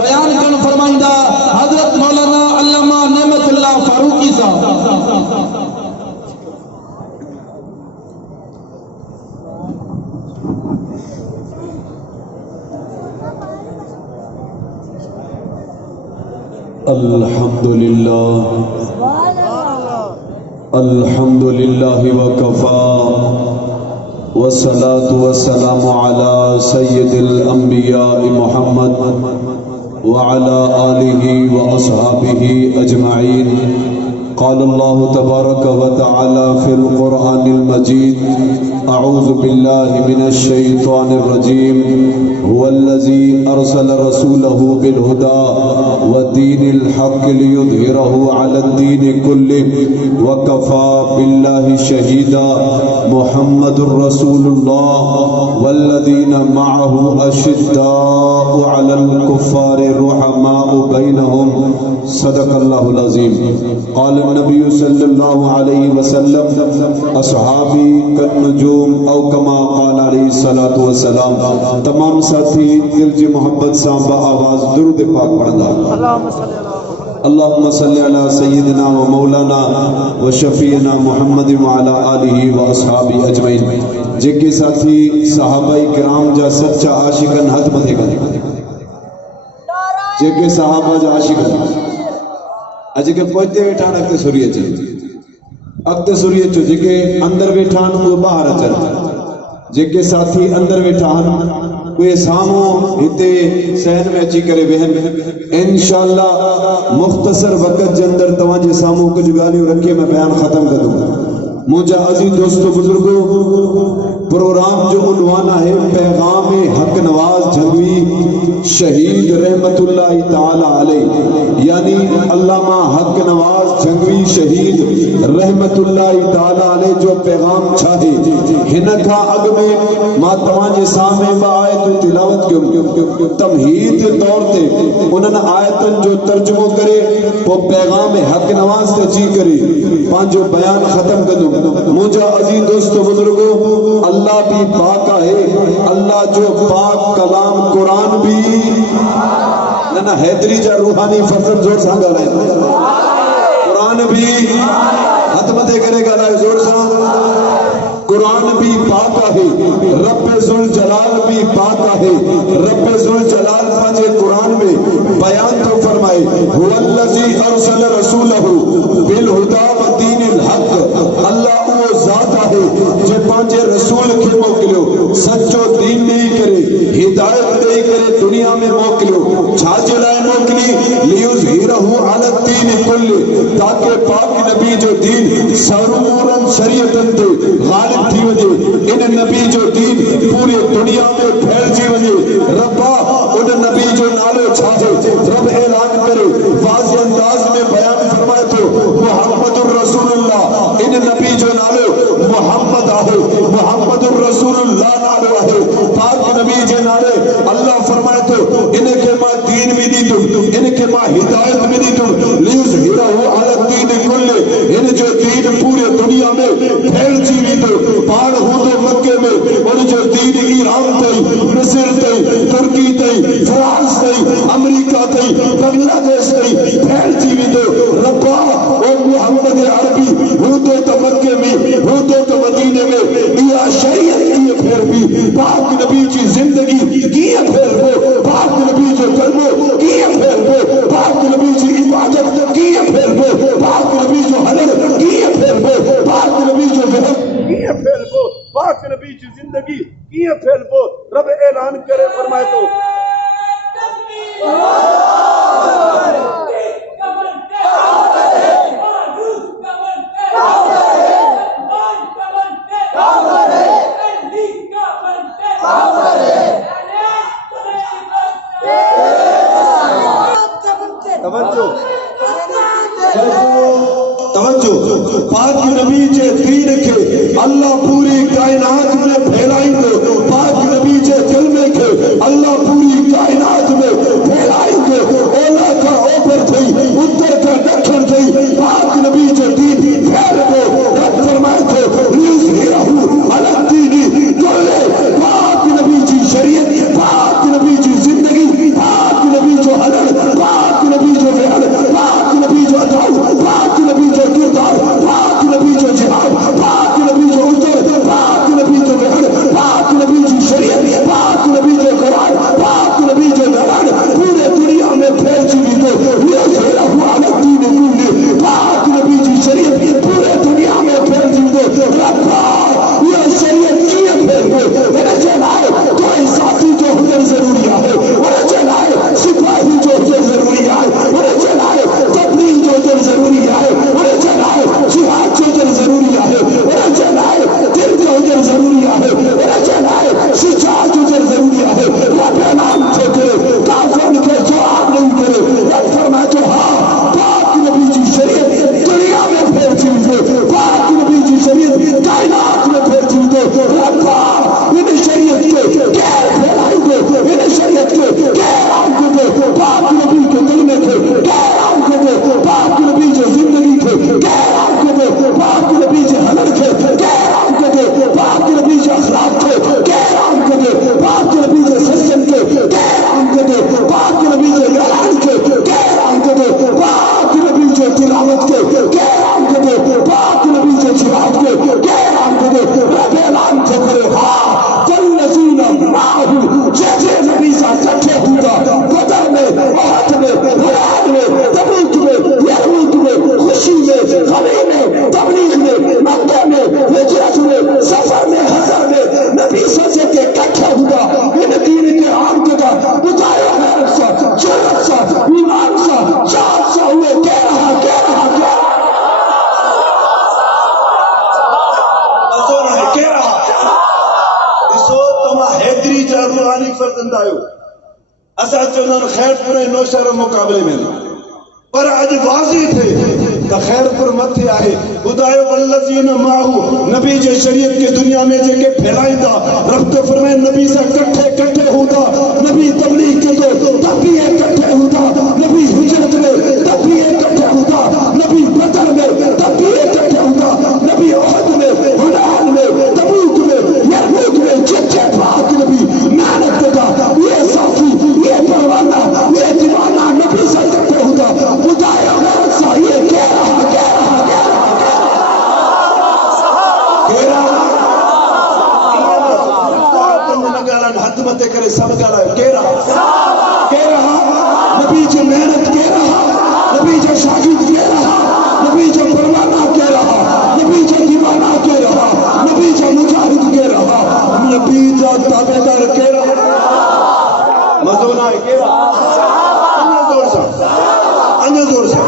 بیان کن فرمائندہ حضرت مولانا علامہ نعمت اللہ فاروقی صاحب۔ الحمد لله وكفى والصلاة والسلام على سيد الأنبياء محمد وعلى آله وأصحابه أجمعين۔ قال الله تبارك وتعالى في القرآن المجيد: أعوذ بالله من الشيطان الرجيم، هو الذي أرسل رسوله بالهدى ودين الحق ليظهره على الدين كله وكفى بالله شهيدا۔ محمد رسول الله والذين معه أشداء على الكفار رحماء بينهم، صدق الله العظيم۔ قال النبي صلی اللہ علیہ وسلم: اصحابی کالنجوم او کما قال علیہ الصلوۃ والسلام۔ تمام ساتھی دل جی محبت سے با آواز درود پاک پڑھنا۔ اللہم صلی علی سیدنا و مولانا و شفیعنا محمد وعلی آلہ و اصحابہ اجمعین۔ جے ساتھی صحابہ کرام جا سچا عاشقن ہاتھ مدھے گا، جے صحابہ جا عاشقن اج کے پہنچتے ویٹھان اگتے سوری اچھا، اگتے سوری اچھو جے کے اندر ویٹھان وہ باہر اچھا، جے کے ساتھی اندر ویٹھان کوئی سامو ہتے سہن میں اچھی کرے بہن۔ انشاءاللہ مختصر وقت جے اندر توانجے سامو کچھ گالیوں رکھے میں بیان ختم کر دوں۔ مجھے عزیز دوستو بزرگو، پروگرام جو عنوانہ ہے پیغام حق نواز جھنگوی شہید رحمت اللہ تعالی علیہ، یعنی علامہ حق نواز جھنگوی شہید رحمت اللہ تعالی علیہ جو پیغام چھاہے ہنکھا اگ میں ماں تمانجے سامنے با آیت تلاوت کیوں تمہید طور تے انہاں آیتن جو ترجمہ کرے وہ پیغام حق نواز تے چی کرے پانچو بیان ختم کر دوں۔ مجھے عزیز دوستو بزرگو، اللہ بھی پاک ہے، اللہ جو پاک کلام قرآن بھی نہ حیدری جا روحانی فضل زور سا گا رہے قرآن بھی حتمت کرے گا رہے زور سا۔ قرآن بھی پاک ہے، رب ذوالجلال بھی پاک ہے، رب ذوالجلال پانچے قرآن میں بیان تو فرمائے: هو الذی ارسل رسولہ بالہدی ودین الحق۔ اللہ وہ ذات ہے جو پانچے رسول کے موکلیو سچو دین نہیں کرے، ہدایت نہیں کرے، دنیا میں موکلیو چھاچے لائے موکلی لیظہرہ علی الدین کلہ، تاکہ پاک نبی جو دین سرورن شریعتن تے غالب تھی وجے، ان نبی جو دین پوری دنیا میں پھیل جی وجے۔ ربا ان نبی جو نالو چھاجے رب اعلان کرے واضح انداز میں بیان فرمائے تو محمد الرسول اللہ، ان نبی جو نالو محمد آہے، محمد الرسول اللہ نالو آہے، پاک نبی جو نالے اللہ فرمائے تو ان کے ماں دین بھی دی تم، ان کے ماں ہدایت بھی دی تم، لیظہرہ علی الدین کلہ، ان جو دین پورے دنیا میں پھیل جی بھی تو پاڑ ہو تو مکے میں، ان جو دین ایران تے مصر تے ترکی تے فرانس تے امریکہ تے بنگلہ دیش تے پھیل جی بھی تو ربا او محمد عربی ہو تو مکے میں، ہو تو مدینے میں، یا شریعت کیے پھر بھی پاک نبی کی زندگی کیے پھر وہ، پاک نبی جو کلمہ کیے پھر وہ، پاک نبی کی عبادت کیے پھر وہ، پاک نبی جو حلق کیے پھر وہ، پاک نبی جو وحب کیے پھر وہ، پاک نبی کی زندگی کیے پھر وہ۔ رب اعلان کرے فرمائے تو توجہ پاک نبی جے دین کے اللہ پوری کائنات میں پھیلائی دے، پاک نبی جے کلمے کے اللہ پوری کائنات میں پھیلائی دے، اولا کا اوپر تھی، اتر کا دکھن تھی، پاک نبی جے دین پھیل دے۔ رب فرمائے تھے لیظہرہ علی الدین کلہ، پاک نبی جی شریعت، پاک نبی جی زندگی، پاک نبی جو حلق پاک نبی کے کلمے تھے، غیر آنکھوں کو پاک نبی جو زندگی تھے، غیر آنکھوں کو پاک نبی جو حلر تھے، غیر آنکھوں کو پاک نبی جو اخلاق تھے، غیر آنکھوں کو پاک نبی جو سسٹم تھے، غیر آنکھوں کو پاک نبی جو اعلان تھے، غیر آنکھوں کو پاک نبی جو تلاوت کے، غیر آنکھوں کو پاک نبی جو جہاد کے، غیر آنکھوں کو رب اعلان تھے کرے ہاں والذین معه جیسے نبی سا کٹھے ہوگا بدر میں، احد میں، ہنین میں، تبوک میں، یرموک میں، خوشی میں، غمی میں، تبلیغ میں، مکہ میں، ہجرت میں، سفر میں، حضر میں، نبی سے کے کٹھے ہوگا ان دین کے عام کا بتایا غیرت سا، جرت سا، ایمان سا، جان سا ہوئے کہہ رہا حیدری جا روحانی فرزند آئو اسا چونن خیر پورے نوشہر مقابلے میں پر اج واضح تھے تا خیر پر متھے آئے خدایو والذین معہو نبی جو شریعت کے دنیا میں جے کے پھیلائیں دا رب تو فرمائے نبی سے کٹھے ہوتا، نبی تبلیغ کے دو تب بھی ایک کٹھے ہوتا، نبی ہجرت میں تب بھی ایک کٹھے ہوتا، نبی بدر میں تب بھی ایک کٹھے ہوتا، نبی احد میں، ہنین میں، تبوک میں، یرموک میں، چچے پاک نبی محنت دیتا، یہ صافی، یہ پروانہ، یہ دیوانہ نبی سے کٹھے ہوتا، خدایو غیرت سا یہ کہہ رہا ہاتھ متے کرے سب گالا کہہ رہا نبی جو محنت کہہ رہا، نبی جو شاگرد کہہ رہا، نبی جو پروانہ کہہ رہا، نبی جو دیوانہ کہہ رہا، نبی جو مجاہد کہہ رہا، نبی جو تابعدار کہہ رہا، مزونہ کہہ رہا، انجا زور سا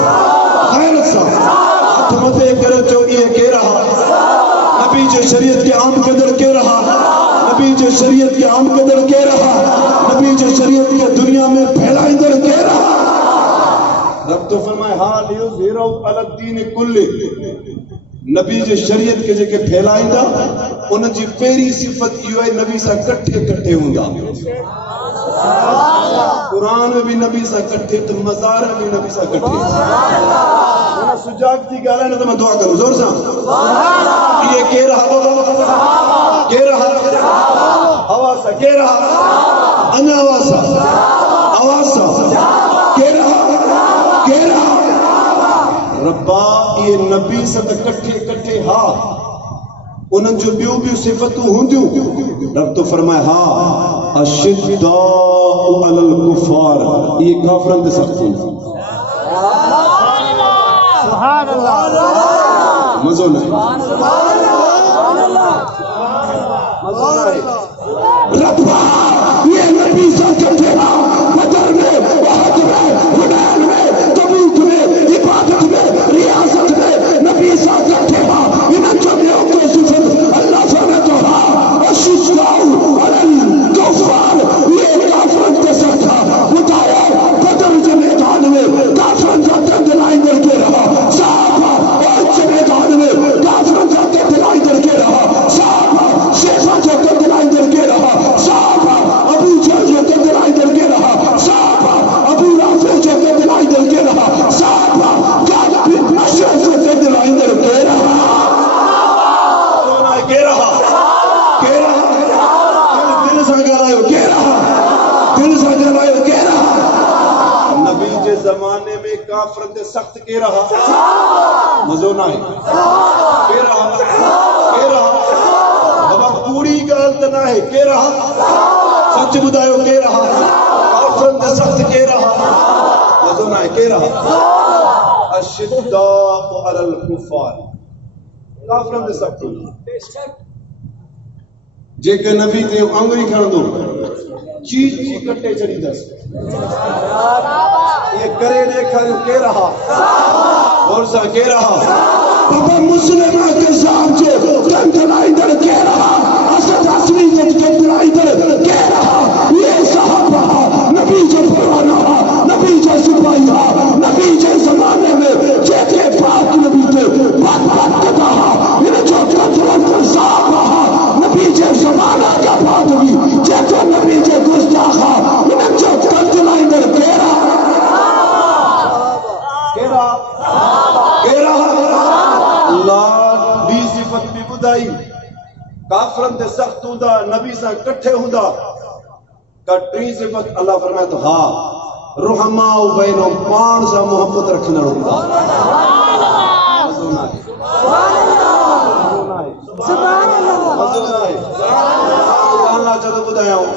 خیرت سا ہاتھ متے کرے جو یہ کہہ رہا، نبی جو شریعت کے عام قدر کہہ رہا، نبی جو شریعت کے عام قدر کہہ رہا، نبی جو شریعت کے دنیا میں پھیلائیں در کہہ رہا، رب تو فرمائے ہاں لیظہرہ علی الدین کلہ، نبی جو شریعت کے جے پھیلائیں دا ان جی پہری صفت یہ ہے نبی سا کٹھے ہوندا، قرآن میں بھی نبی سا کٹھے تو مزار میں بھی نبی سا کٹھے، سجاگ تھی گالا ہے نا تو میں دعا کروں زور سا یہ کہہ رہا آواز سا کہہ رہا انجا آواز سا کہہ رہا ربا یہ نبی سا کٹھے ہاں انہوں جو بیو صفتوں ہوں دیو رب تو فرمائے ہاں اشداء علی الکفار یہ کافران دے سکتے ہیں سبحان اللہ مزو نہیں ربا یہ نبی سا کٹھے ہاں بدر میں احد میں ہنین میں تبوک میں عبادت میں ریاست میں نبی سا کٹھے ہاں انہوں جو بیو کو صفت اللہ فرمائے تو ہاں اشداء علی الکفار یہ کافران دے سکتا بتایا بدر کے میدان میں کافران کا دند لائن در کے رہا صحابہ اور کے میدان میں کافران کا دند لائن در کے رہا صحابہ شیخہ جو دند لائن در کے رہا صحابہ ابو جہل جو دند لائن در کے رہا صحابہ ابو رافع جو دند لائن در کے رہا صحابہ کعب بن اشرف جو دند لائن در کے رہا کہہ رہا دل سا گرائیو کہہ رہا نبی جے زمانے میں کافرت سخت کہہ رہا مزو نہ کہہ رہا بابا پوری گال نہ ہے کہہ رہا سچ بدایو کہہ رہا کافرت سخت کہہ رہا مزو نہ کہہ رہا اشداء علی الکفار کافرت سخت جے کہ نبی تے انگری کھڑ دو چیز کٹے چڑی دس یہ کرے دیکھا جو کہہ رہا اور سا کہہ رہا بابا مسلمہ کے ساتھ جو دندلائی در کہہ رہا اسد عصری جو دندلائی در کہہ رہا یہ صحابہ نبی جو پروانہ نبی جو سپاہی نبی جو زمانے میں جیتے پاک نبی تے بات کے کہا انہیں جو کر صحابہ نبی جو زمانہ کا پاک نبی جیتے نبی جو گستاخا انہیں جو دندلائی در کہہ رہا کافرن دے سخت ہوندا نبی سا کٹھے ہوندا کٹری سے وقت اللہ فرمائے تو ہاں رحماء بینہم پان سا محبت رکھنا ہوندا سبحان اللہ جدو بدایا ہوں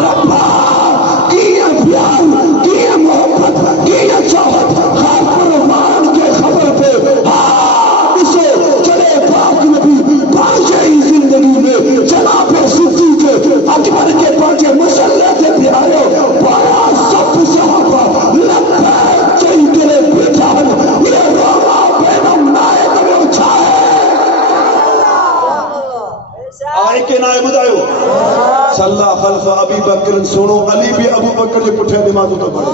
ربا کیا پیار کیا محبت کیا چاہت ہر قربان کے خبر پہ اسے چلے پاک نبی پانچے زندگی میں جناب صدیق اکبر کے پانچے مسلح کے پیارے پایا سب صحابہ لبیک چاہی کرے بیٹھان یہ روما بینم نائے کبھی اچھائے آئے کے نائے بدایو صلی خلف ابی بکر سنو علی بھی ابو بکر کے پٹھے نمازوں تو پڑھے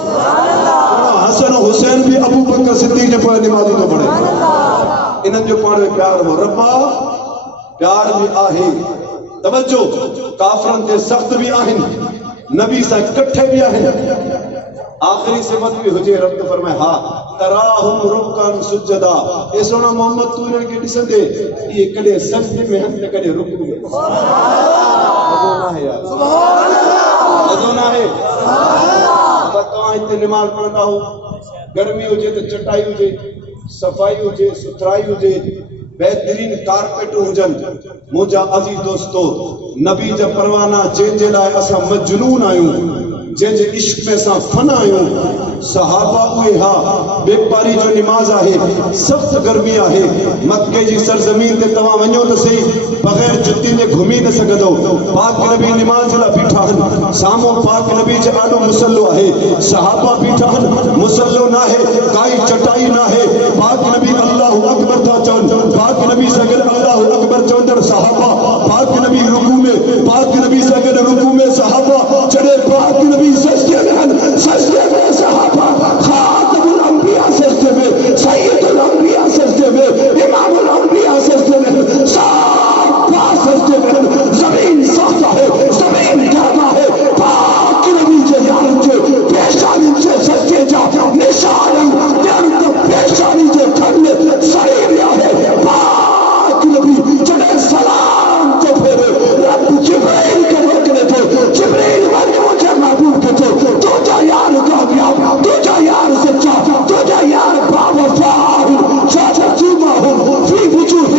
حسن و حسین بھی ابو بکر صدیق کے پٹھے نمازوں تو پڑھے انہوں جو پڑھے پیار ہو ربا پیار بھی آہی توجہ کافرن کے سخت بھی آہن نبی سے کٹھے بھی آہن آخری صفت بھی ہجے رب تو فرمائے ہاں تراہم رکن سجدہ اے سونا محمد تو نے کے ڈسن دے یہ کڑے سجدے میں ہم نے کڑے رکن میں ازونا ہے یار ازونا ہے اب کہاں اتنے نماز پڑھتا ہوں گرمی ہو جائے تو چٹائی ہو جائے صفائی ہو جائے ستھرائی ہو جائے بہترین کارپیٹ ہوجن مجھا عزیز دوستو نبی جب پروانہ جن جے لائے اسا مجنون آئیوں جن جے عشق میں سا فن آئیوں صحابہ ہوئے ہاں بے پاری جو نماز آئے سخت گرمی آئے مکہ جی سرزمین تے تمام ونیوں تو صحیح بغیر جتی نے گھمی نہ سکدو پاک نبی نماز جلا بیٹھا ہن سامو پاک نبی جے آڈو مسلو آئے صحابہ بیٹھا ہن مسلو نہ ہے کائی چٹائی نہ ہے پاک نبی اللہ اکبر تھا چون پاک نبی سگر اللہ اکبر چوندر صحابہ پاک نبی رکوع میں پاک نبی سگر رکوع میں صحابہ چڑے پاک نبی سجدے میں صحابہ خاتم الانبیاء سجدے میں سید الانبیاء سجدے میں امام الانبیاء سجدے میں صحابہ سجدے میں زمین سخت ہے زمین گرما ہے پاک نبی سے یار جو پیشانی سے سجدے جا نشان درد پیشانی سے کھڑنے صحیح ہے پاک نبی چلے سلام تو پھر رب جبرائیل کے روکنے تھے جبرائیل والے مجھے محبوب کے تھے تو جا یار کامیاب تو جا یار سچا تو جا یار باوفا چاچا چیما ہو فی وجود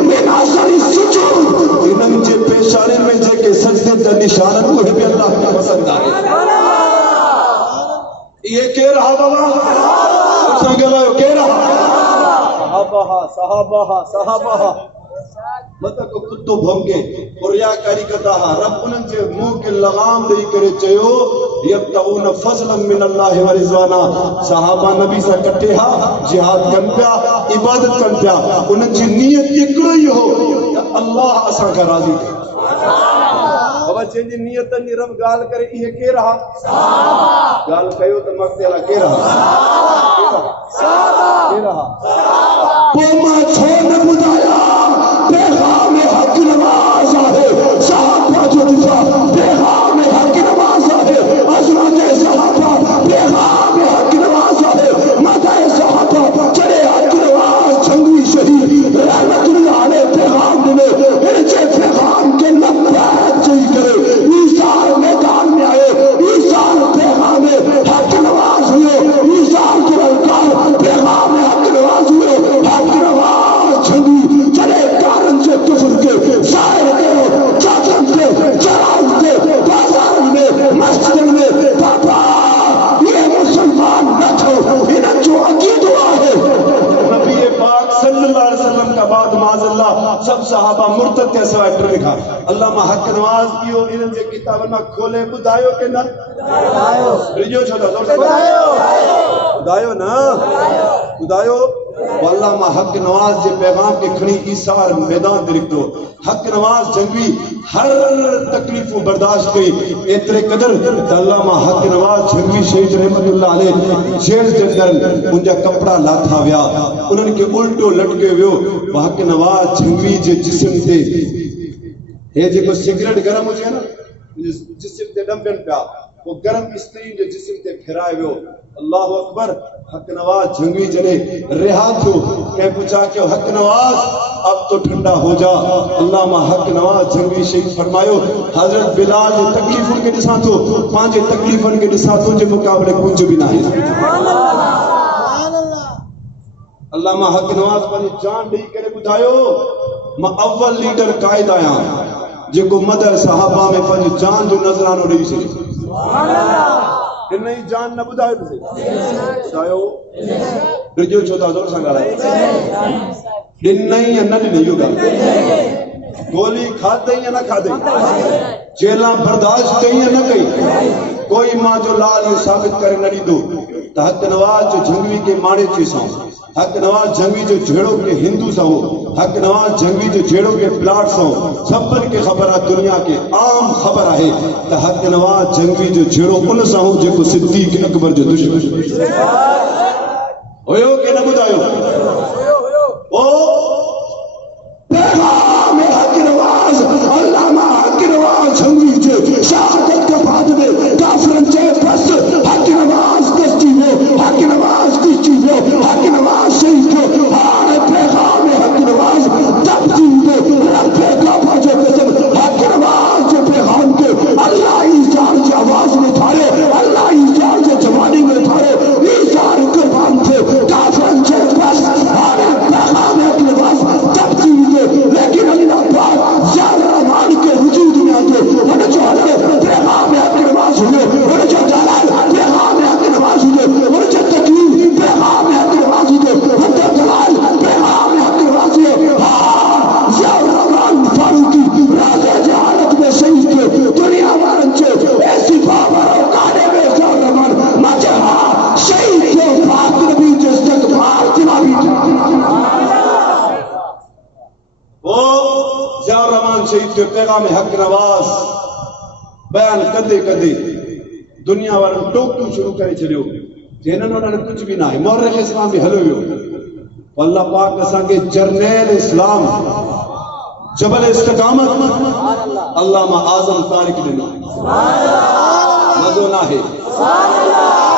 من اثر السجود انہوں جے پیشانی میں جے کے سجدے دا نشانت وہ بھی اللہ کا پسند آئے یہ کہہ رہا بابا سنگے گئے کہہ رہا صحابہ مطلب کو کتو بھونگے اور ریاکاری کرتا ہے رب انہوں سے منہ کے لغام دے کرے چاہیو یبتغون فضلا من اللہ و رضوانا صحابہ نبی سے کٹے ہا جہاد کن پیا عبادت کن پیا انہوں سے نیت اکڑو ہی ہو کہ اللہ اساں کا راضی دے بابا چینجی نیت تنجی رب گال کرے یہ کہہ رہا گال کہیو تو مقتلہ کہہ رہا پوما چھوڑنے بدایا پیغام حق نواز آئے صحابہ جو دفاع پیغام حق نواز آئے عظمت صحابہ پیغام حق نواز آئے مدہ صحابہ چلے حق نواز جنگی شہید رحمت اللہ علیہ پیغام دنے انچے پیغام کے لبیک چاہی کرے ایسار میدان میں آئے ایسار پیغام حق نواز ہوئے ایسار جلالکار پیغام حق نواز ہوئے حق نواز جنگی چلے کارن سے کفر کے شاعر کے چاچن کے چراؤ کے بازار میں مسجد میں پاپا یہ مسلمان نہ تھو انہیں جو عقید ہوا ہے نبی پاک صلی اللہ علیہ وسلم کا بعد معاذ اللہ سب صحابہ مرتد کے سوائے ٹر لکھا اللہ حق نواز کیو انہیں سے کتاب میں کھولے بدایو کہ نہ رجیو چھوٹا زور سے بدایو نا بدایو واللہ ما حق نواز جے پیغام کے کھڑی ایسار میدان درکتو حق نواز جنگوی ہر تکلیف و برداشت کی اترے قدر اللہ ما حق نواز جنگوی شہید رحمت اللہ علیہ جیل جندرن انجا کپڑا لاتھا ویا انہوں کے الٹو لٹکے ہوئے وہ حق نواز جنگوی جے جسم تے ہے جے کو سگریٹ گرم ہو جائے نا جسم تے ڈمبن پیا وہ گرم استرین جو جسم تے پھرائے ویو اللہ اکبر حق نواز جنگوی جڑے رہا تھو کہ پوچھا کہ حق نواز اب تو ٹھنڈا ہو جا علامہ حق نواز جنگوی شہید فرمایو حضرت بلال جو تکلیفوں کے ڈساں تو پانچ تکلیفوں کے ڈساں تو جو مقابلے کچھ بھی نہ ہے علامہ حق نواز پانی جان ڈی کرے بتایو میں اول لیڈر قائد آیا جو کو مدر صحابہ میں پانی جان جو نظرانو رہی سے سبحان اللہ نہیں جان نہ بدائے بسے سایو رجو چھوٹا دور سنگا رہا دن نہیں ہے نہ نہیں ہوگا گولی کھاتے ہیں یا نہ کھاتے جیلہ برداشت کہیں یا نہ کہیں کوئی ماں جو لال یہ ثابت کرے نہ دو تو حق نواز جو جھنگوی کے ماڑے چیز ہوں حق نواز جنگوی جو جھیڑوں کے ہندو سا ہو حق نواز جنگوی جو جھیڑوں کے پلاٹس ہوں سب پر کے خبرات دنیا کے عام خبر ہے تو حق نواز جنگوی جو جھیڑوں ان سا ہوں جے کو صدیق اکبر جو دشمن ہوئیو کہ نہ بدایو او پیغام حق نواز علامہ حق نواز جنگوی جو شہادت کے بعد میں کافرن چے بس حق نواز کشتی ہو حق نواز کشتی ہو حق نواز شہید ہو آنے پیغام حق نواز تبدیل دے رب کعبہ جو قسم حق نواز جو پیغام کے اللہ ایزار کی آواز میں تھارے اللہ ایزار کے جوانی میں تھارے ایزار قربان تھے کافرن چے بس آنے پیغام حق نواز تبدیل دے لیکن اللہ پاک یا رحمان کے وجود میں آتے انہیں جو حضرت پیغام حق نواز ہوئے انہیں جو جلال پیغام حق نواز ہوئے انہیں جو تکلیف پیغام حق نواز ہوئے انہیں جو جلال پیغام حق نواز ہوئے یا رحمان فاروقی راجہ جہالت میں شہید کے دنیا وارن چھے ایسی بابر اور کانے میں یا رحمان مجھے شہید کے پاک نبی جس تک بھار جنابی وہ ضیاء الرحمان شہید کے پیغام حق نواز بیان کدے کدے دنیا والوں ٹوکتو شروع کرے چلے ہو جنہوں نے کچھ بھی نہ ہے مورخ اسلام بھی حلوے ہو اللہ پاک اساں کے جرنیل اسلام جبل استقامت علامہ اعظم طارق نے مزو نہ ہے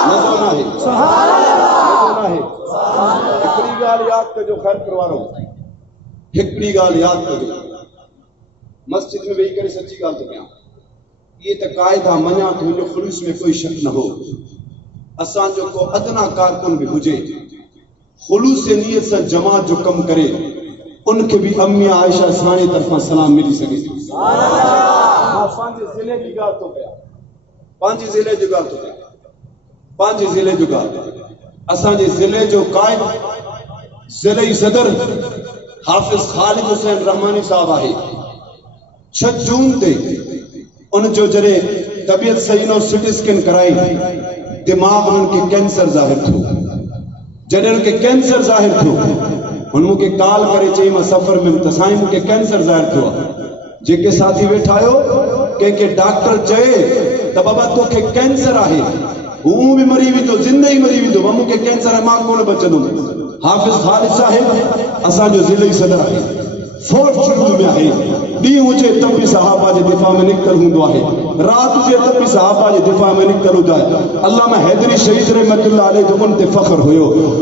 مزو نہ ہے مزو نہ ہے اکڑی گال یاد کا جو خیر کروا رہا ہوں ہکڑی گال یاد کرو مسجد میں بھی کرے سچی گال تو کیا یہ تقاعدہ منیا تو جو خلوص میں کوئی شک نہ ہو اسان جو کو ادنا کارکن بھی ہوجے خلوص نیت سے جماعت جو کم کرے ان کے بھی امی عائشہ سانی طرفہ سلام ملی سکے پانچ ضلع کی گال تو کیا پانچ ضلع جو گال تو کیا پانچ ضلع جو گال اسان جی ضلع جو قائد ضلعی صدر حافظ خالد حسین رحمانی صاحب آئے 6 جون تے ان جو جرے طبیعت صحیح نو سٹی سکن کرائی دماغ ان کے کینسر ظاہر تھو جڑے ان کے کینسر ظاہر تھو ان کے کال کرے چاہیے میں سفر میں تسائیں کے کینسر ظاہر تھو جے کے ساتھی بیٹھائیو کہ ڈاکٹر چاہے تب بابا تو کہ کینسر آئے وہ بھی مری بھی تو زندگی مری بھی تو ممو کے کینسر ہے ماں کون بچہ دوں حافظ خالد صاحب اساں جو ضلعی صدر ہے فورٹ شروع میں آئے ڈی اونچے تب بھی صحابہ جے دفاع میں نکل ہوں دعا ہے رات اونچے تب بھی صحابہ جے دفاع میں نکل ہوں دعا ہے علامہ حیدری شہید رحمت اللہ علیہ جو ان تے فخر ہوئے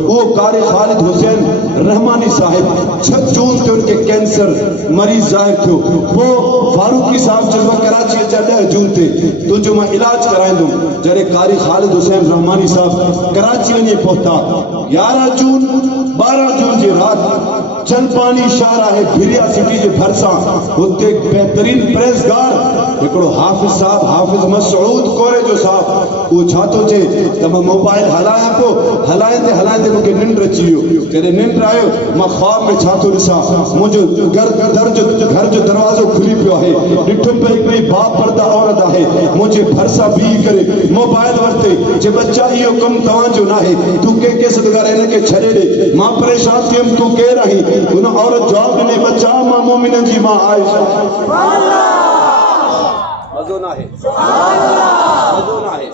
وہ قاری خالد حسین رحمانی صاحب 6 جون تے ان کے کینسر مریض ظاہر تھے وہ فاروقی صاحب جب وہ کراچی چلے جون تے تو جو میں علاج کرائیں دوں جڑے قاری خالد حسین رحمانی صاحب کراچی میں پہنچا 11 جون 12 جون جی رات چند پانی شارہ ہے بھریا سٹی جو بھرسا ہوتے ایک بہترین پریسگار ایکڑو حافظ صاحب حافظ مسعود کورے جو صاحب وہ چھاتو چے تمہیں موبائل ہلایا کو ہلائیں دے مجھے نند رچیو تیرے نند رائیو میں خواب میں چھاتو رسا مجھے گھر جو دروازو کھلی پیو ہے ڈٹھم پہ ایک باپ پردہ عورت ہے مجھے بھرسا بھی کرے موبائل ورتے جے بچہ ہیو کم توانجو نہ ہے تو کے صدقہ رہنے کے چھڑے دے ماں پریشان تیم تو کہہ رہی انہوں عورت جواب نے بچہ ماں مومنہ جی ماں عائشہ مزو نہ ہے مزو نہ ہے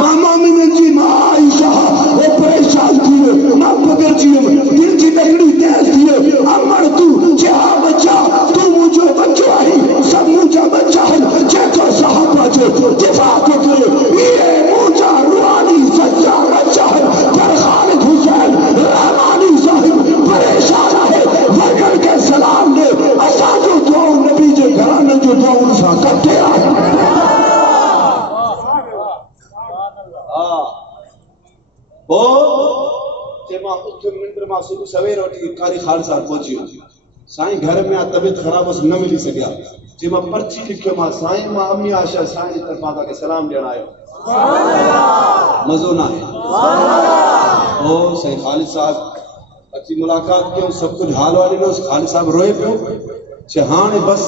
ماں مومنہ جی ماں عائشہ وہ پریشان تھی ماں پگر جی دل کی لکڑی تیز تھی امر تو جہاں بچہ تو مجھے بچہ آئی سب مجھے بچہ ہے جے کو صحابہ جو دفاع کو وہ جما اٹھ منڈر ما صبح سویر اٹھی کاری خالصہ پہنچی سائیں گھر میں طبیعت خراب اس نہ ملی سکیا جما پرچی لکھو ما سائیں ما امی عائشہ سائیں کی طرف آ کے سلام دینا آئے مزو نہ ہے او سائیں خالد صاحب اچھی ملاقات کیوں سب کچھ حال والے نے اس خالد صاحب روئے پیو چھے ہانے بس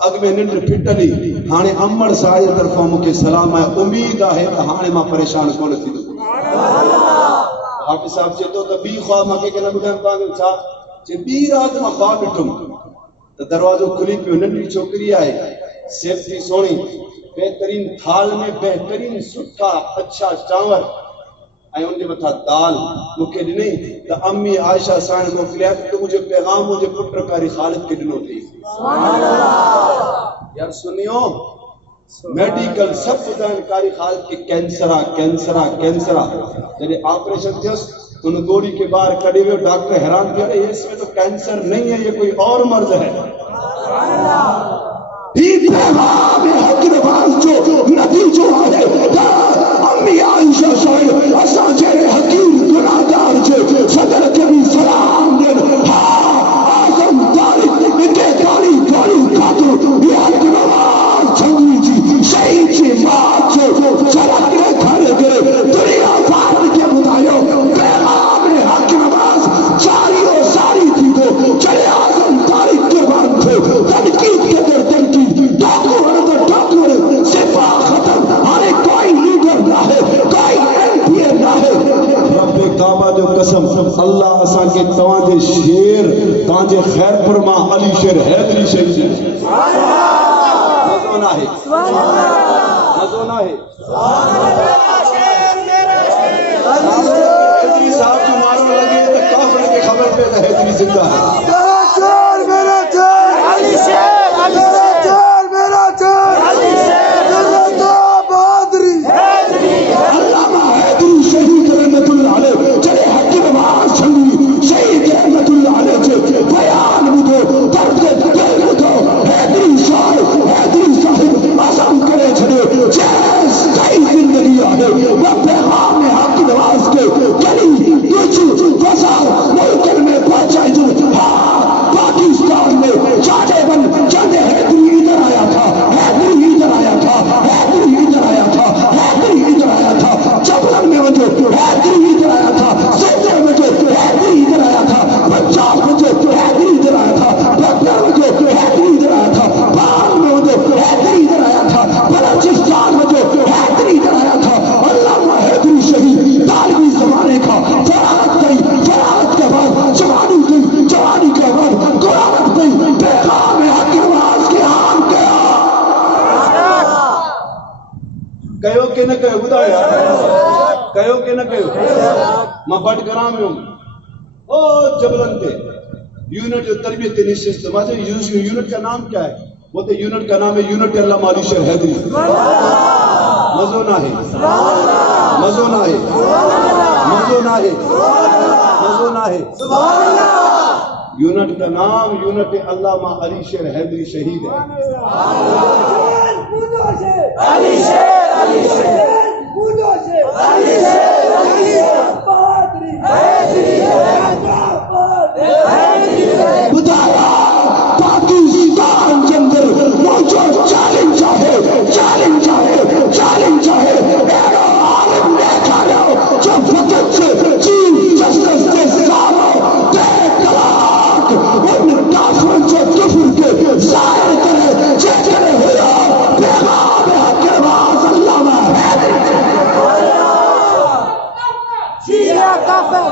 اگ میں ننڈ پھٹلی ہانے امر سائے طرفوں مکے سلام ہے امید ہے کہ ہانے ماں پریشان کون تھی حافظ صاحب چیتو تو بی خواہ مکے کے نبودہ پاگل صاحب چے بی رات ماں خواب بٹھوں تو دروازو کھلی پیو ننڈی چوکری آئے سیفٹی سونی بہترین تھال میں بہترین سٹھا اچھا چاور آئے ان کے بتا دال مکے نہیں تو امی عائشہ سائن کو کلیا تو مجھے پیغام مجھے پٹر کاری خالد کے دنوں تھی یار سنیو میڈیکل سب جانکاری خالد کی کینسرا جنہیں آپریشن تھے ان گوڑی کے باہر کڑے ہوئے ڈاکٹر حیران کیا رہے اس میں تو کینسر نہیں ہے یہ کوئی اور مرض ہے پیغام حق نواز جو نتیجہ ہے امی عائشہ صاحب اساں جڑے حکیم گناہگار چھے صدر کبھی سلام دین اعظم طارق کے کاری کاتو یہ حق نواز چھنگی جی شہید جی بات چھو چلک رہے کھڑے گرے دنیا پار کے بتائیو پیغام حق نواز چاری و ساری تھی تو چلے اعظم طارق کے بعد تھے تنقید کے در تنقید ڈاکٹر سپا ختم ہمیں کوئی لیڈر نہ ہے کوئی ایم پی اے نہ ہے رب کعبہ جو قسم اللہ اساں کے تواں دے شیر تاں جے خیر فرما علی شیر حیدری شریف مزو نہ ہے مزو نہ ہے حیدری صاحب جو مارو لگے تو کافر کے خبر پہ حیدری زندہ ہے میرا چار علی شیر میرا چار میرا چار علی شیر بہادری علامہ حیدری شہید رحمت اللہ علیہ چلے حق نواز چھنگی شہید رحمت اللہ علیہ چھے بیان بدھو درد دل بدھو حیدری صاحب آسان کرے چھڑے جیس کئی زندگی آگے وہ پیغام حق نواز کے کلی کچھ وزار ملکن میں پہنچائی جو پاکستان میں جانے بن جانے حیدری ادھر آیا تھا حیدری ادھر آیا تھا حیدری ادھر آیا تھا حیدری ادھر آیا تھا جبرن میں وجہ حیدری ادھر آیا تھا سوچے میں جو حیدری ادھر آیا تھا پنجاب میں جو حیدری ادھر آیا تھا بہتر میں جو حیدری ادھر آیا تھا بار میں جو حیدری ادھر آیا تھا بلوچستان میں جو حیدری ادھر آیا تھا علامہ حیدری شہید طالبی زمانے کا فراغت گئی فراغت کے بعد جوانی گئی جوانی کے بعد قرآن گئی پیغام حق نواز کے عام کیا کہو کہ نہ کہو بدایا کہو کہ نہ کہو میں بڑھ گرام ہوں او جبلن تے یونٹ تربیت نشست مجھے یونٹ کا نام کیا ہے وہ تو یونٹ کا نام ہے یونٹ علامہ علی شیر حیدری مزو نہ ہے مزو نہ ہے مزو نہ ہے مزو نہ ہے یونٹ کا نام یونٹ علامہ علی شیر حیدری شہید ہے علی شیر علی شیر علی شیر علی شیر بہادری بتایا پاکستان کے اندر موجود چیلنج ہے ایرو عالم نے کھایا جو فقط سے چیف جسٹس کے سامنے بے طلاق ان کافروں سے کفر کے ظاہر کرے چیچرے ہویا پیغام حق نواز علامہ حیدری شیعہ کافر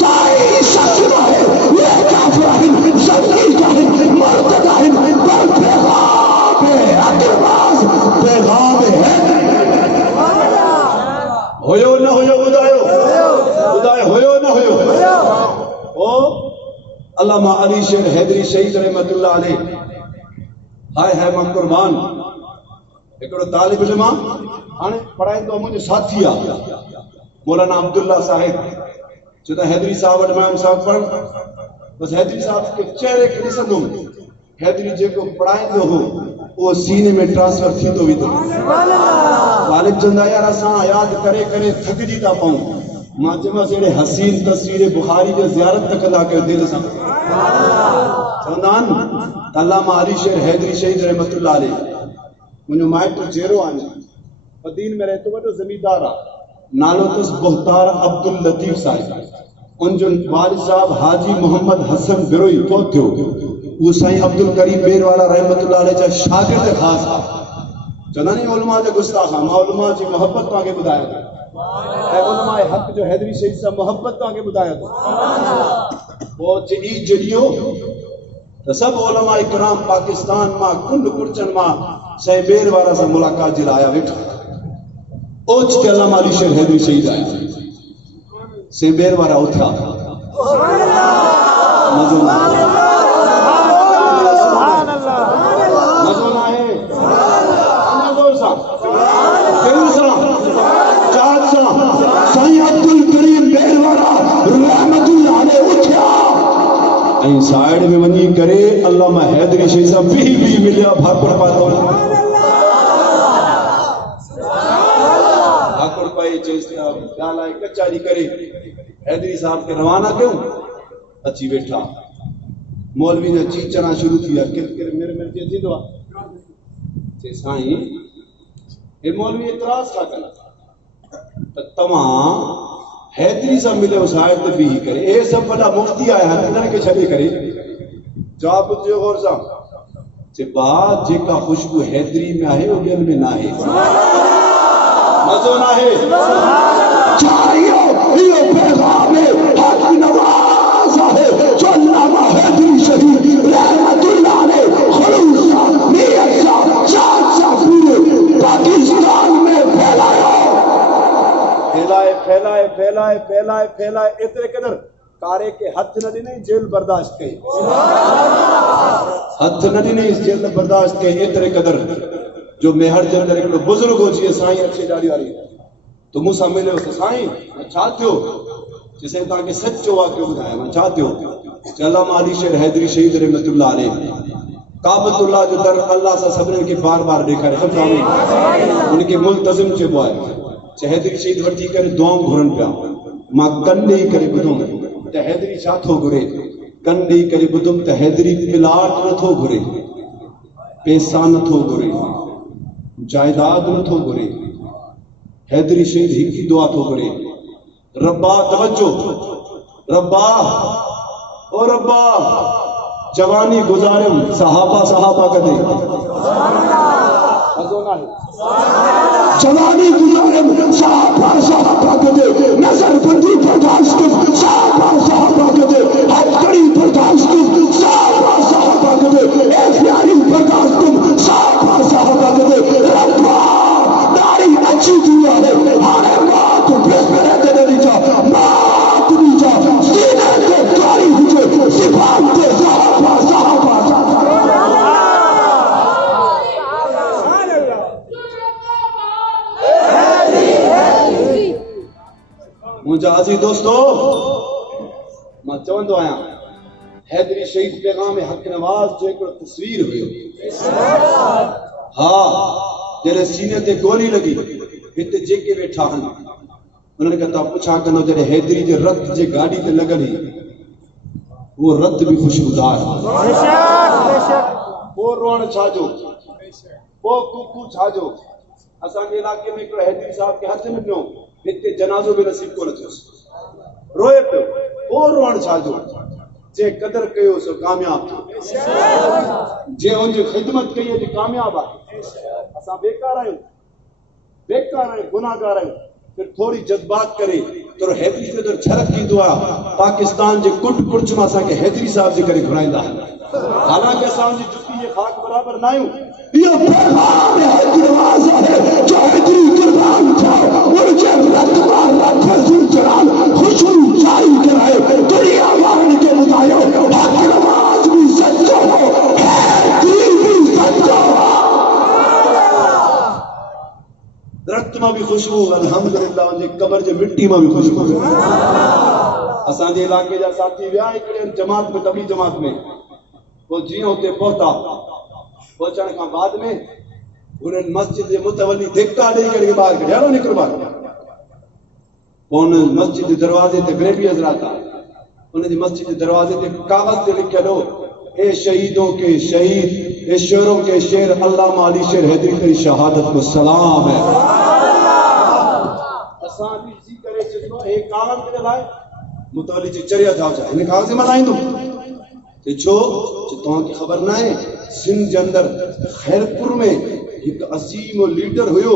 کئی شخص ہے یہ کافر ہے زنگی کا ہے مرتد ہے پر پیغام حق نواز پیغام ہے ہویو نہ ہویو بدائے ہویو نہ ہویو او علامہ علی شیر حیدری شہید رحمت اللہ علیہ ہائے من قربان ایکڑو طالب علم ہانے پڑھائی تو مجھے ساتھی مولانا عبداللہ صاحب جو تھا حیدری صاحب امام صاحب پڑھ بس حیدری صاحب کے چہرے کے نسندوں حیدری جے کو پڑھائیں تو ہو وہ سینے میں ٹرانسفر تھی تو بھی تو غالب جندہ یار اساں یاد کرے تھک جی تا پاؤں ماجمہ سے حسین تصویر بخاری جو زیارت تک لا کے دل سے چوندان علامہ علی شیر حیدری شہید رحمت اللہ علیہ مجھے مائٹر چہرو آنے مدین میں رہتے ہوئے زمیندار نالو تس بہتار عبد اللطیف صاحب ان جو والد صاحب حاجی محمد حسن بروئی پہنچے ہو وہ سائیں عبد الکریم بیر والا رحمت اللہ علیہ چاہ شاگرد خاص چنانی علماء جا گستاخا ما علماء جی محبت تو آگے بدایا تھا اے علماء حق جو حیدری شہید صاحب محبت تو آگے بدایا تھا وہ چیز جڑیو تو سب علماء کرام پاکستان ماں کنڈ کرچن ماں سائیں بیر والا سے ملاقات جلایا بیٹھا اوچ کے علامہ علی شیر حیدری شہید آیا سائیں بیر والا اٹھا مزونہ مزونہ ہے سائیں عبد الکریم بیر والا رحمت اللہ علیہ اٹھیا این سائیڈ میں ونی کرے علامہ حیدری شہید صاحب بھی ملیا بھاکڑ پاتا بھاکڑ پائی چیزتا ڈالائے کچاری کرے حیدری صاحب کے روانہ کیوں اچھی بیٹھا مولوی نے چیز چنا شروع کیا کر میرے چیزی دعا چیز سائیں اے مولوی اعتراض کا کرنا تمام حیدری صاحب ملے اس آیت تے بھی کرے اے سب بڑا مفتی آیا ہے انہوں نے کے چھڑے کرے جواب جو غور صاحب چے بات جے کا خوشبو حیدری میں آئے وہ گل میں نہ ہے مزو نہ ہے چاہیو یہ پیغام حق نواز ہے جو علامہ حیدری شہید رحمت اللہ علیہ خلوص صاحب میت صاحب چاند صاحب پورے پاکستان میں پھیلایا پھیلائے اتنے قدر کارے کے ہاتھ نہ دینے جیل برداشت کئی ہاتھ نہ دینے اس جیل برداشت کئی اتنے قدر جو مہر جندر ایک بزرگ ہو چیئے سائیں اچھی ڈاڑی آ رہی تو موسیٰ ملے ہو تو سائیں میں چاہتے ہو جسے تاکہ سچو واقعہ بتایا میں چاہتے ہو علامہ علی شیر حیدری شہید رحمت اللہ علیہ کعبۃ اللہ جو در اللہ سے سبرن کے بار بار دیکھا ہے خطرہ میں ان کے ملتظم چے بوائے حیدری شہید ورٹی کرے دعاؤں گھرن پیا ماں کنڈے ہی کرے بدوں تے حیدری چاہتو گھرے کنڈے ہی کرے بدوں تے حیدری پلاٹ نہ تھو گھرے پیسہ نہ تھو گھرے جائیداد نہ تھو گھرے حیدری شہید ہی کی دعا تھو گھرے ربا توجہ ربا او ربا جوانی گزارم صحابہ کا دے ازونہ ہے جوانی گزارم صحابہ کا دے نظر بندی برداشت کر صحابہ کا دے ہتھکڑی برداشت کر صحابہ کا دے احتیاری برداشت کر صحابہ کا دے ربا داری اچھی دعا ہے ہمارے ماں تو بریس میں رہتے نہیں جا ماں تو نہیں جا سینے کو داری ہوئے صفات دے صحابہ مجھے عزیز دوستو میں چوندو آیا حیدری شہید پیغام حق نواز جو ایک تصویر ہوئی ہاں جنہیں سینے تے گولی لگی ہتے جے کے بیٹھا ہن انہوں نے کہتا پوچھا کنو جنہیں حیدری جے رت جے گاڑی تے لگن ہی وہ رت بھی خوشبودار وہ روان چھاجو وہ کوکو چھاجو اسان کے علاقے میں ایک حیدری صاحب کے ہاتھ میں نو ہتے جنازو بھی نصیب کو نچوس روئے پہ وہ روان چھاجو جے قدر کہو سو کامیاب تھا جے ان جو خدمت کہی ہے جو کامیاب آئے اسا بیکار آئے گناہگار آئے پھر تھوڑی جذبات کرے تو حیدری کے در چھرک کی دعا پاکستان جے کٹ کرچما سا کہ حیدری صاحب جے کرے گھرائیں دا حالانکہ اسان جی جتی یہ خاک برابر نہ ہوں یہ پیغام حق نواز ہے جو حیدری قربان تھا اور جے رت مار فضل جلال خوشبو جاری کرائے دنیا وارن کے بتایا حق نواز بھی سچا ہو حیدری بھی سچا ہو درخت میں بھی خوشبو الحمدللہ ان قبر جو مٹی میں بھی خوشبو اسان جے علاقے جا ساتھی ویا ایک جماعت میں تبلیغ جماعت میں وہ جی ہوتے پہنچا پہنچنے کا بعد میں انہیں مسجد متولی دھکا دے کر کے باہر کر یارو نکل باہر ان مسجد دے دروازے تے بریلوی حضرات ان دی مسجد دے دروازے تے کاغذ تے لکھلو اے شہیدوں کے شہید، اے شیروں کے شیر علامہ علی شیر حیدری کی شہادت کو سلام ہے. اساں بھی جی کرے چلو اے کاغذ تے لائے متولی چ چریا جاؤ جائے ان کاغذ میں لائیں دو تے چھو تو کی خبر نہ ہے سندھ کے اندر خیرپور میں ایک عظیم و لیڈر ہوئے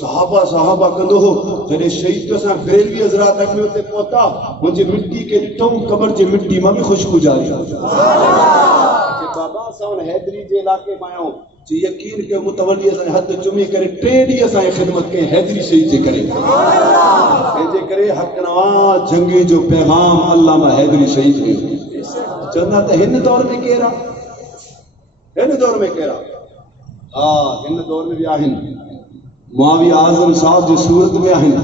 صحابہ کندو ہو جڑے شہید کے ساتھ بریلوی حضرات تک میں ہوتے پہنچا مجھے مٹی کے ڈٹھوں قبر جے مٹی میں بھی خوشبو جاری کہ بابا سون حیدری جے علاقے میں آؤں جی یقین کے متولی اساں حد چمی کرے ٹریڈی اساں خدمت کے حیدری شہید جے کرے جے کرے حق نواز جنگی جو پیغام علامہ حیدری شہید ہوئے چندہ تے ہن دور میں کہہ رہا ہن دور میں کہہ رہا ہاں ہن دور میں بھی آہن معاویہ اعظم صاحب جو صورت میں آہن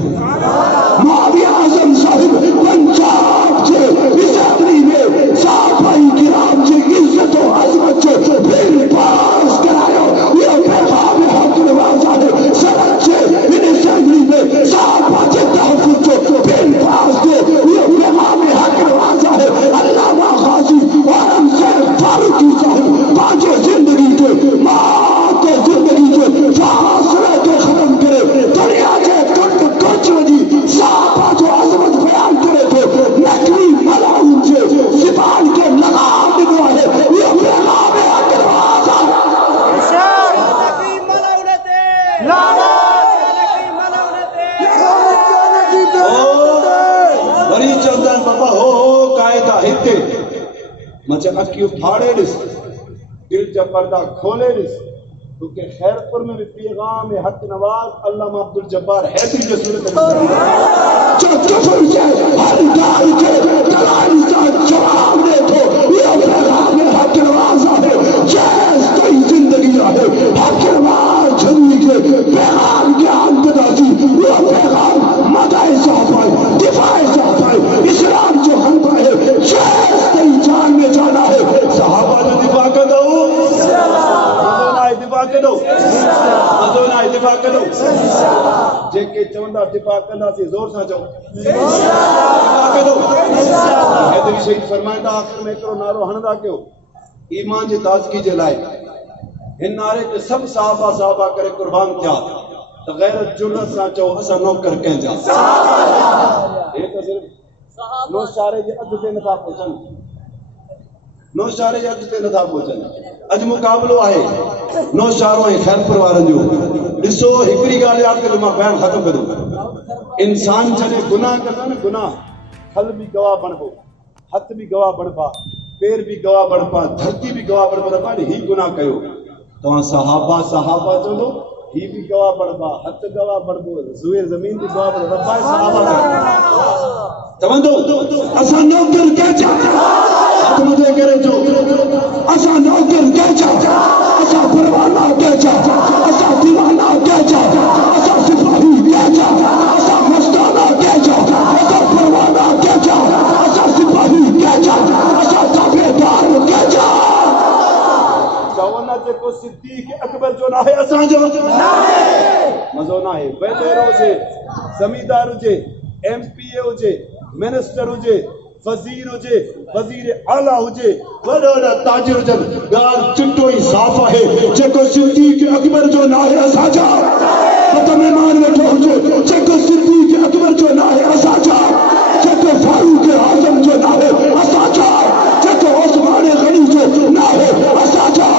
معاویہ اعظم صاحب پنجاب کے اسمبلی میں صحابہ کرام کی عزت و عظمت جو پھر پاس کرایو یہ پیغام حق نوازا ہے سرحد سے ان اسمبلی میں صحابہ کے تحفظ جو پھر پاس دے یہ پیغام حق نوازا ہے. علامہ غازی وارم صاحب فاروقی صاحب باجے زندگی کے ماں کے زندگی کے فاصلے کے ختم کرے دنیا کے کنڈ کچوجی صحابہ جو عظمت بیان کرے تھے نقلی ملاؤں سے زبان کے لگام دکھوا ہے یہ پیغام حق نوازا بری چلدن بابا ہو قائدہ ہتے مچہ اکیو پھاڑے دس دل جب پردہ کھولے دس کیونکہ خیرپور میں بھی پیغام حق نواز علامہ عبدالجبار حیدری جو صورت ہے جو کفر سے ہر دائی کے دلائی سے جواب دے تو یہ پیغام حق نوازا ہے. جیس کئی زندگی ہے حق نواز جھنی کے پیغام کے انتدازی یہ پیغام مدعی صحابہ دفاع صحابہ اسلام جو حلبہ ہے جیس کئی جان میں جانا ہے صحابہ جو دفاع کر دو دفاع کرو مزونہ دفاع کرو جے کے چوندہ دفاع کرنا سی زور سا جاؤ دفاع کرو. حیدری شہید فرمائندہ آخر میں کرو نارو ہندا کیوں ایمان جی تازگی جے لائے ان نعرے کے سب صحابہ کرے قربان کیا تو غیرت جرت سا چاہو اسا نوکر کہیں جا یہ تو صرف نو شارے جے ادھتے نتھا پہنچن نو شارے جے ادھتے نتھا پہنچن اج مقابلو آئے نو شاروں ہیں خیر پروارن جو ڈسو ہکڑی گالی آپ کے لما بیان ختم کرو انسان جنے گناہ کرنا نا گناہ حل بھی گواہ بن ہو ہاتھ بھی گواہ بن پا پیر بھی گواہ بن پا دھرتی بھی گواہ بن پا ہی گناہ کہو تو صحابہ جو دو ہی بھی گواہ بن پا ہاتھ گواہ بن پا زوئے زمین بھی گواہ بن ربا صحابہ توندو اسا نوکر کیا چاہتا ہاتھ مجھے کرے جو اسا نوکر کیا چاہتا اسا پروانہ کیا چاہتا اسا دیوانہ کیا چاہتا اسا سپاہی کیا چاہتا اسا مستانہ کیا چاہتا اسا پروانہ کیا چاہتا اسا سپاہی کیا چاہتا اسا تابعدار کیا چاہتا چاہونا جے کو صدیق اکبر جو نہ ہے اساں جو مزو نہ ہے ویلر ہوجے زمیندار ہوجے ایم پی اے ہوجے منسٹر ہوجے وزیر ہوجے وزیر اعلیٰ ہوجے وڈا تاجر ہوجے گار چٹو ہی صاف ہے جے کو صدیق اکبر جو نہ ہے اساں جا ختم ایمان ویٹھو ہوجے جے کو صدیق اکبر جو نہ ہے اساں جا جے کو فاروق اعظم جو نہ ہے اساں جا جے کو عثمان غنی جو نہ ہے اساں جا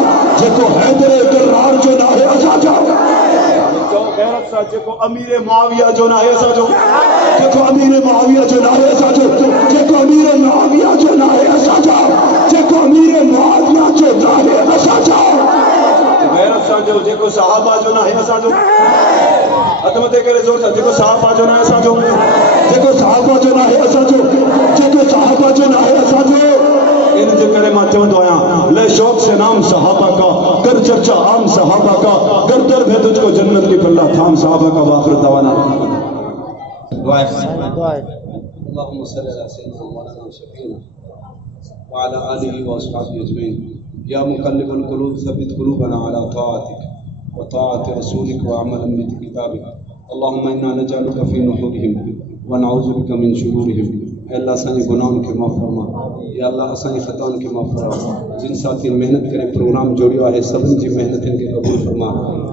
جے کو حیدر کرار جو نہ ہے اساں جا غیرت سا جے کو امیر معاویہ جو نہ ہے اساں جو جے کو امیر معاویہ جو نہ ہے اساں جو جے کو امیر معاویہ جو نہ ہے اساں جا جے کو امیر معاویہ جو نہ ہے اساں جا غیرت سا جو جے کو صحابہ جو نہ ہے اساں جو عظمت کرے زور سے جے کو صحابہ جو نہ ہے اساں جو جے کو صحابہ جو نہ ہے اساں جو جے کو صحابہ جو نہ ہے اساں جو ان جو کرے ماں چوند ہویا لے شوق سے نام صحابہ کا کر چرچا عام صحابہ کا گر در بھے تجھ کو جنت کی پلہ تھام صحابہ کا واخر دعوانا دعائے اللہم صلی اللہ سیدنا مولانا شفیعنا وعلى آلہ واصحابہ اجمعین یا مقلب القلوب ثبت قلوبنا على طاعتك وطاعت رسولك وعملا بكتابك اللهم انا نجعلك في نحورهم ونعوذ بک من شرورہم. اے اللہ اساں گناہوں کے معاف فرما. یا اللہ اساں خطاؤں کے معاف فرما. جن ساتھی محنت کرے پروگرام جوڑیو ہے سبن جی محنت کے قبول فرما.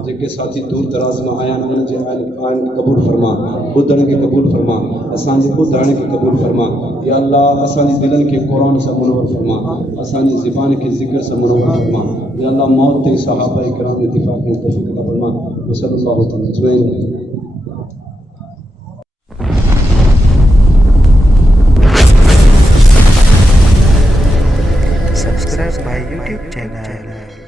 جے ساتھی دور دراز میں آیا ان جے آئین قبول فرما. بدھن کے قبول فرما. اساں جے بدھن کے قبول فرما. یا اللہ اساں دلن کے قرآن سے منور فرما. اساں زبان کے ذکر سے منور فرما. یا اللہ موت تے صحابہ کرام اتفاق میں توفیق عطا فرما. وصلی اللہ تعالی علیہ. Subscribe my YouTube channel.